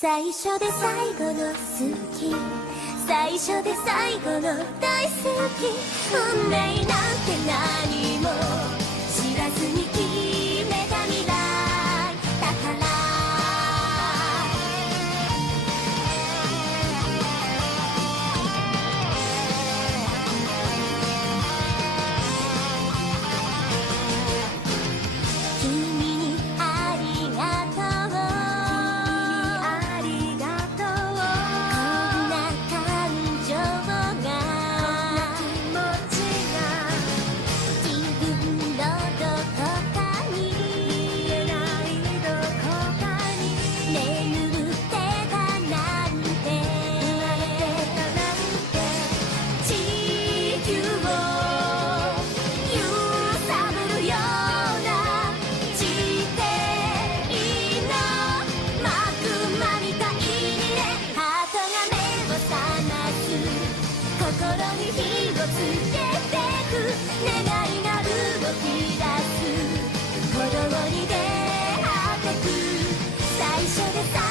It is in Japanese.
最初で最後の好き、最初で最後の大好き、運命なんて何も知らずに決めた未来だから君にありがとう、こんな感情が自分のどこかに眠ってたなんて、地球を揺さぶるような地底のマグマみたいにね、ハートが目を覚ます心に火をつけてく、願いが動き出す鼓動に出会ってく、最初で最